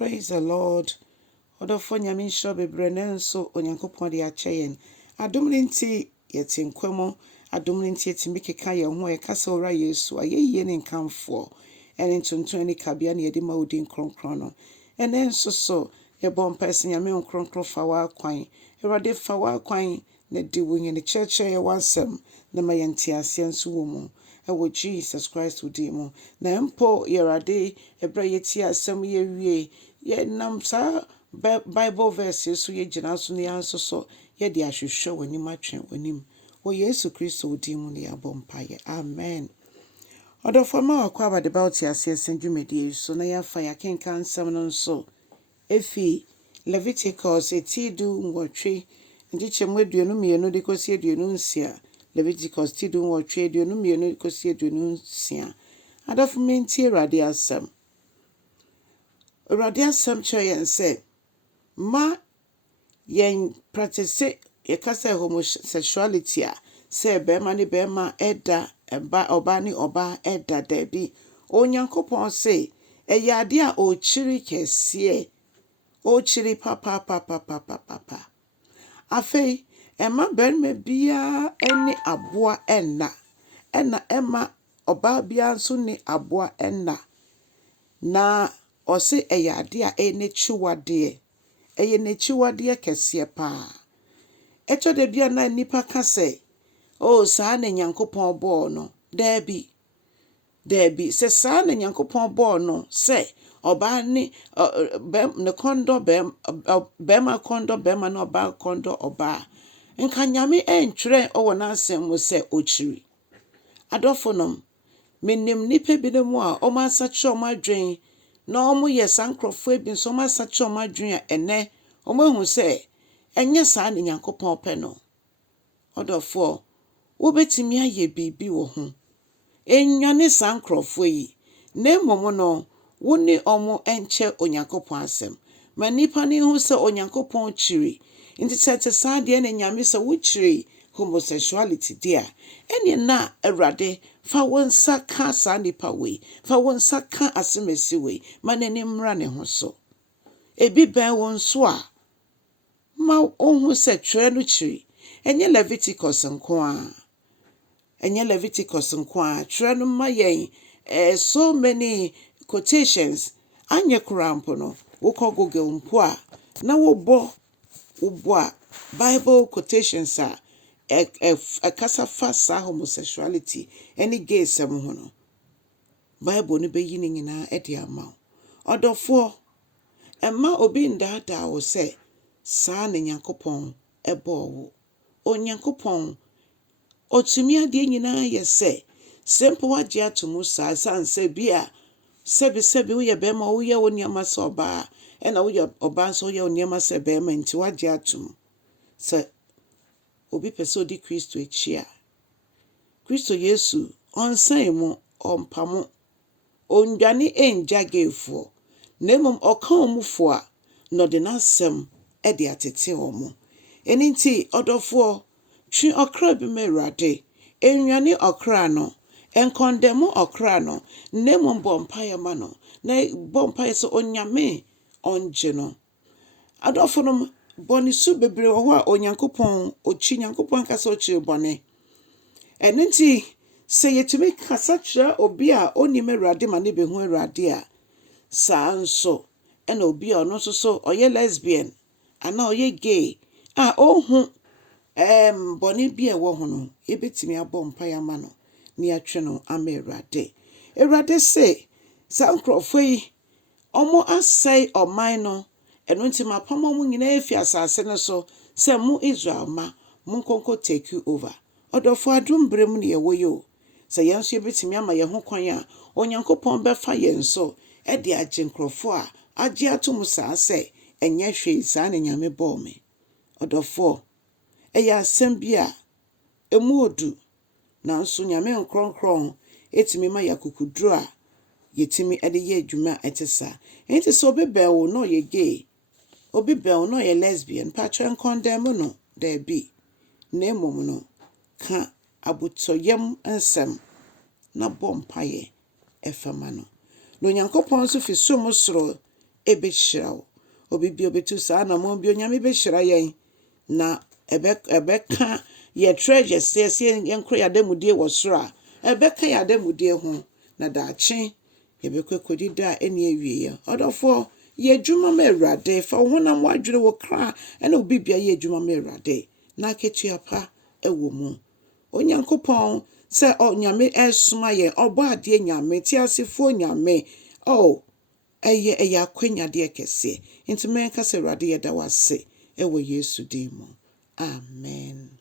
Praise the Lord. Odofo nyame nhyira bebree nanso onyankopɔn de akyɛ yɛn. Adom ne nti yɛte nkwamo, adom ne nti yɛtumi keka yɛn ho yɛkasa ora Yesu ayɛyie ne nkamfoɔ. Ɛne ntonton ne kabea ne yɛde ma odin kronkron no. Ɛne nso so yɛbɔ mpae sɛ nyame nkronkron fa w'akwan. Awurade fa w'akwan na di wo nyene kyerɛkyerɛ yɛ w'asɛm na ma yɛnte aseɛ nso wɔ mu. Ɛwɔ Jesus Christ wodi mu. Na mpo yɛwurade ɛbrɛ yɛtie asɛm yɛwie yɛnam saa Bible verse so yɛgyina so ne yɛn nso so yɛde ahwehwɛ w'anim atwɛn w'anim. Wɔ Yesu Kristo wodi mu ne yɛabɔ mpaeɛ. Amen. Ɔdɔfo ma wakɔ abade ba wote aseɛ sɛ dwumadie so na yɛafa yɛakenka nsɛm no nso ɛfi Leviticus etidu nwɔtwe nkyekyɛmu 22 de kɔsi 26. Leviticus tidu nwɔtwe 22 de kɔsi 26. Adɔfo mentie Awurade asɛm. Awurade asɛm kyerɛ yɛn sɛ ma yɛn practice yɛkasa homosexuality a sɛ bɛrima ne bɛrima ɛda ɔbaa ne ɔbaa ɛda daabi. Onyankopɔn sɛ ɛyɛ ade a ɔkyiri kɛseɛ. Ɔkyiri papa. Afei ɛma bɛrima biara ɛne aboa ɛnna. Ɛna ɛma ɔbaa biara nso ne aboa ɛnna. Na ɔse ɛyɛ ade a ɛyɛ n'akyiwadeɛ. Ɛyɛ n'akyiwadeɛ kɛseɛ paa. Ɛtɔ da bia na nipa ka sɛ saa na Nyankopɔn bɔɔ no. Daabi. Sɛ saa na Nyankopɔn bɔɔ no sɛ ɔbaa ne ne kɔndɔ bɛrima kɔndɔ bɛrima na ɔbaa kɔndɔ ɔbaa. Nka nyame ɛntwerɛ ɔwɔ n'asɛm mu sɛ ɔkyiri. Adɔfo nom, menim nipa bi ne mu a ɔmo asakyerɛ ɔmo adwen na ɔmo yɛ saa nkrɔfoɔ bi nso ɔmo asakyerɛ ɔmo adwen a ɛnɛ ɔmo ahu sɛ ɛnyɛ saa ne Nyankopɔn pɛ no. Ɔdɔfo, wobɛtumi ayɛ biribi wɔ ho. Enwane saa nkrɔfoɔ yi. Na mmom no, wo ne ɔmo ɛnkyɛ Onyankopɔn asɛm. Ma nipa ne hu sɛ Onyankopɔn kyiri. Nti sɛ te saa deɛ na nyame sɛ wokyiri homosexuality dia. Ɛne na Awurade fa wo nsa ka saa nipa wei. Fa wo nsa ka asemesi wei. Ma n'ani mmra ne ho so. Ebi bɛn wo nso a ma ohun sɛ twerɛ no kyiri. Ɛnyɛ Leviticus nko a. Twerɛ no ma yɛn so many quotations. Anye korampo no. Wokɔ Google mpo a na wobɔ a Bible quotations a ɛkasa fa saa homosexuality ɛne gay sɛm ho no. Bible no bɛyi ne nyinaa ɛde ama wo. Ɔdɔfoɔ, ɛma obi ndaadaa wo sɛ saa na Nyankopɔn ɛbɔɔ wo. Onyankopɔn ɔtumi adeɛ nyinaa yɛ sɛ mpo wagye ato mu saa sɛ bi a sɛbi woyɛ bɛrima woyɛ wo nneɛma sɛ ɔbaa ɛna woyɛ ɔbaa nso woyɛ wo nneɛma sɛ bɛrima nti wagye ato mu. Sɛ obi pɛ sɛ odi Kristo akyi a Kristo Yesu ɔnsan mu ɔmpamo ondwane ɛngya gayfoɔ na mmom ɔka ɔmufo a na ɔde n'asɛm ɛde atete ɔmo. Ɛno nti ɔdɔfoɔ twe ɔkra bi ma Awurade enwane ɔkra no ɛnkɔndɛmo ɔkra no na mmom bɔ mpaeɛ ma no na bɔ mpaeɛ sɛ Onyame ɔngye no. Adɔfo nom bɔne su bebree wɔ hɔ a Onyankopɔn ɔkyi Nyankopɔn kasa ɔkyiri bɔne. Ɛno nti sɛ yɛtumi kasa kyerɛ obi a onim Awurade ma ne behu Awurade a saa nso ɛna obi a ɔno nso so ɔyɛ lesbian ana ɔyɛ gay a ɔhu bɔne bi a ɛwɔ ho no yɛbɛtumi abɔ mpaeɛ ama no na yɛatwe no ama Awurade. Awurade sɛ saa nkrɔfoɔ yi ɔmo asɛe ɔman no. Ɛno nti mapam ɔmo nyinaa efi asase no so sɛ mo Israel ma mo nkonko take over. Ɔdɔfo adom brɛ mu ne yɛwɔ yi o. Sɛ yɛn nso yɛbɛtumi ama yɛn ho kwan a Onyankopɔn bɛfa yɛn so ɛde agye nkrɔfoɔ a agye ato mu saa sɛ ɛnyɛ hwee saa na nyame bɔɔ me. Ɔdɔfo, ɛyɛ asɛm bi a emu odu nanso nyame nkronkron etimi ma yakukuduro a yɛtimi ɛde yɛ adwuma ɛte saa. Enti sɛ obi bɛn wo na ɔyɛ gay, obi bɛn wo na ɔyɛ lesbian, patwɛ nkɔndɛm no daabi. Na mmom no ka abotɔyam nsɛm na bɔ mpaeɛ ɛfama no. Na Onyankopɔn nso fi soro ɛbɛhyira wo. Obi bi obetu saa na mo bi Onyame bɛhyira yɛn na ɛbɛka yɛ treasures sɛ yɛnkɔ yɛadamudie wɔ soro a ɛbɛka yɛadamudie ho na daakye yɛbɛkɔ kɔdida a ɛne awieɛ. Ɔdɔfoɔ yɛ adwuma ma Awurade fa wo honam w'adwene wo kra ɛna obi bia yɛ adwuma ma Awurade na akatua pa ɛwɔ mu. Onyankopɔn sɛ Onyame ɛsoma yɛn ɔbɔ adeɛ Nyame tiasefoɔ Nyame ɛyɛ akwanyadeɛ kɛseɛ. Nti menka sɛ Awurade yɛda wo ase ɛwɔ Yesu din mu. Amen.